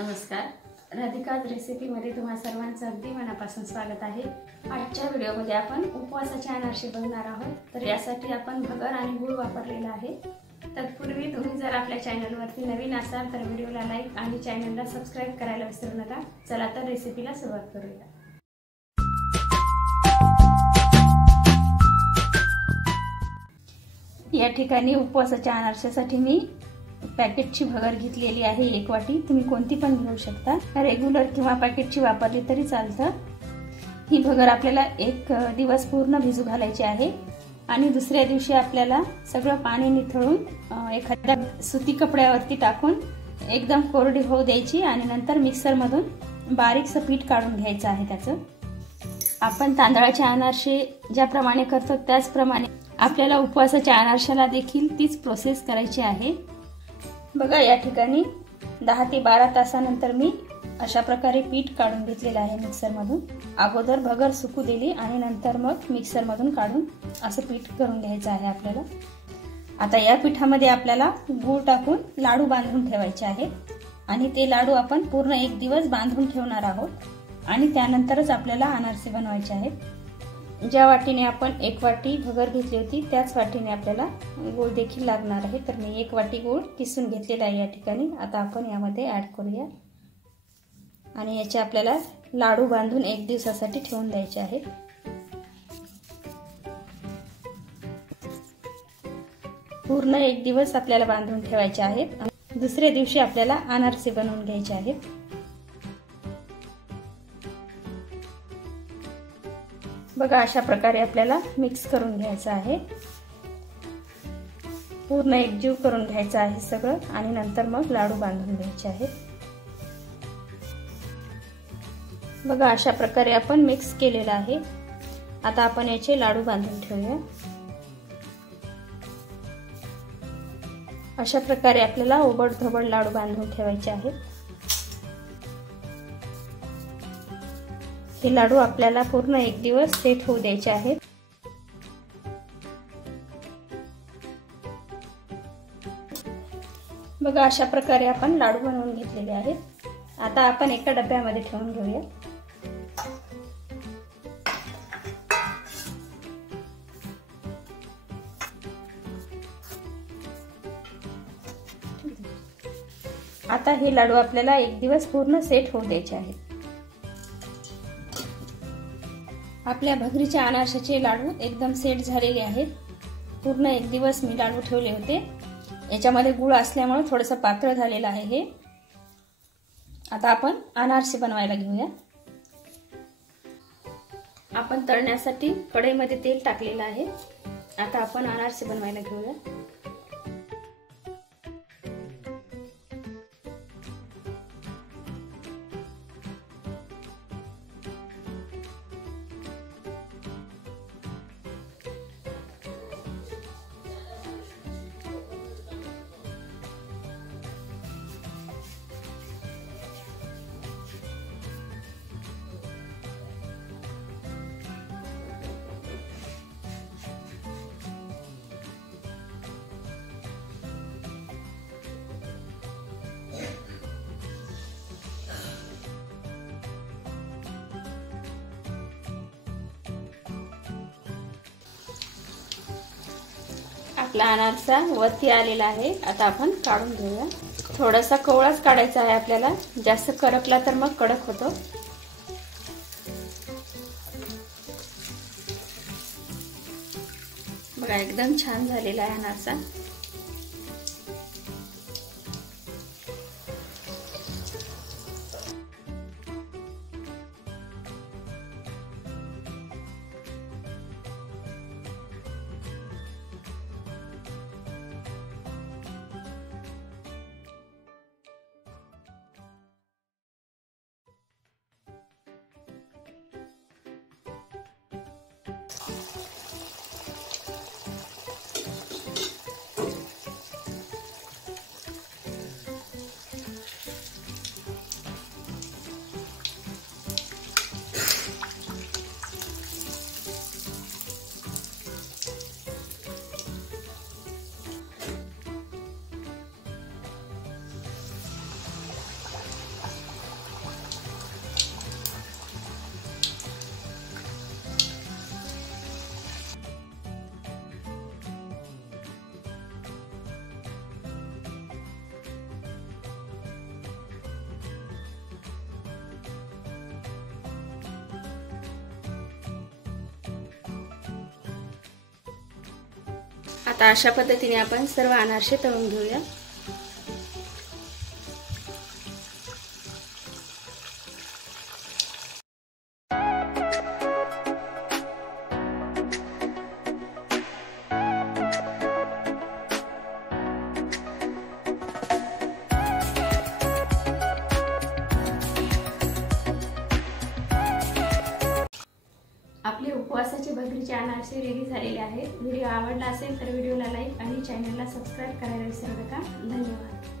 नमस्कार, राधिकाज रेसिपीमध्ये तुम्हा सर्वांचं अगदी मनापासून स्वागत आहे। आजच्या व्हिडिओमध्ये आपण उपवासाचे अनारसे बनवणार आहोत। तर यासाठी आपण भगर आणि गूळ वापरलेला आहे। तत्पूर्वी तुम्ही जर आपल्या चॅनलवरती नवीन असाल तर व्हिडिओला लाईक आणि चॅनलला सबस्क्राइब करायला विसरू नका। चला तर रेसिपीला सुरुवात करूया। या ठिकाणी उपवासाच्या अनारशासाठी मी पॅकेटची भगर घेतलेली आहे 1 वाटी। तुम्ही कोणती पण घेऊ शकता, रेग्युलर किंवा पॅकेटची वापरली तरी चालतं। ही भगर आपल्याला 1 दिवस पूर्ण भिजू घालायची आहे आणि दुसऱ्या दिवशी आपल्याला सगळं पाणी निथळून एखाद्या सुती कपड्यावरती टाकून एकदम कोरडी होऊ द्यायची आणि नंतर मिक्सर मधून बारीकसं पीठ काढून घ्यायचं आहे। त्याचं आपण तांदळाचे अनारसे ज्याप्रमाणे करतो त्याचप्रमाणे आपल्याला उपवासाच्या अनारशाला देखील तीच प्रोसेस करायची आहे। बघा, या ठिकाणी 10 ते 12 तासानंतर मी अशा प्रकारे पीठ काढून घेतलेलं आहे मिक्सर मधून। अगोदर भगर सुकू दिली आणि नंतर मग मिक्सर मधून काढून असं पीठ करून घ्यायचं आहे आपल्याला। आता या पिठामध्ये आपल्याला गूळ टाकून लाडू बांधून ठेवायचे आहेत आणि ते लाडू आपण पूर्ण 1 दिवस बांधून ठेवणार आहोत आणि त्यानंतरच आपल्याला अनारसे बनवायचे आहेत। ज्या वाटीने आपण 1 वाटी भगर घेतली होती त्याच वाटीने आपल्याला गूळ देखील लागणार आहे। तर मी 1 वाटी गूळ किसून घेतलेला आहे या ठिकाणी। आता आपण यामध्ये ऍड करूया आणि याचे आपल्याला लाडू बांधून 1 दिवसासाठी ठेवून द्यायचे आहेत। पूर्ण 1 दिवस आपल्याला बांधून ठेवायचे आहेत आणि दुसऱ्या दिवशी आपल्याला अनारसे बनवून घ्यायचे आहेत। बघा, अशा प्रकारे आपल्याला मिक्स करून घ्यायचं आहे। पूर्ण एकजीव करून घ्यायचं आहे सगळं आणि नंतर मग लाडू बांधून घ्यायचे आहेत। बघा, अशा प्रकारे आपण मिक्स केलेलं आहे। आता आपण याचे लाडू बांधून ठेवूया। अशा प्रकारे आपल्याला ओबड-धोबड लाडू बांधून ठेवायचे आहेत। हे लाडू आपल्याला पूर्ण 1 दिवस सेट होऊ द्यायचे आहेत। बघा, अशा प्रकारे आपण लाडू बनवून घेतलेले आहेत। आता आपण एका डब्यामध्ये ठेवून घेऊया। आता हे लाडू आपल्याला 1 दिवस पूर्ण सेट होऊ द्यायचे आहेत। आपल्या भगरीच्या अनारशाचे लाडू एकदम सेट झालेले आहेत। पूर्ण 1 दिवस मी लाडू ठेवले होते। याच्यामध्ये गूळ असल्यामुळे थोडंसं पातळ झालेलं आहे हे। आता आपण अनारसे बनवायला घेऊया। आपण तळण्यासाठी कढईमध्ये तेल टाकलेलं आहे। आता आपण अनारसे बनवायला घेऊया। आपला अनारसा वरती आलेला आहे। आता आपण काढून घेऊया। थोडासा कवळाच काढायचा आहे आपल्याला, जास्त करपला तर मग कडक होतो। बघा, एकदम छान झालेला आहे अनारसा। आता अशा पद्धतीने आपण सर्व अनारसे तळून घेऊया। आपले उपवासाचे भगरीचे अनारसे रेडी झालेले आहेत। व्हिडिओ आवडला असेल तर व्हिडिओला लाईक आणि चॅनलला सबस्क्राईब करायला विसरू नका। धन्यवाद।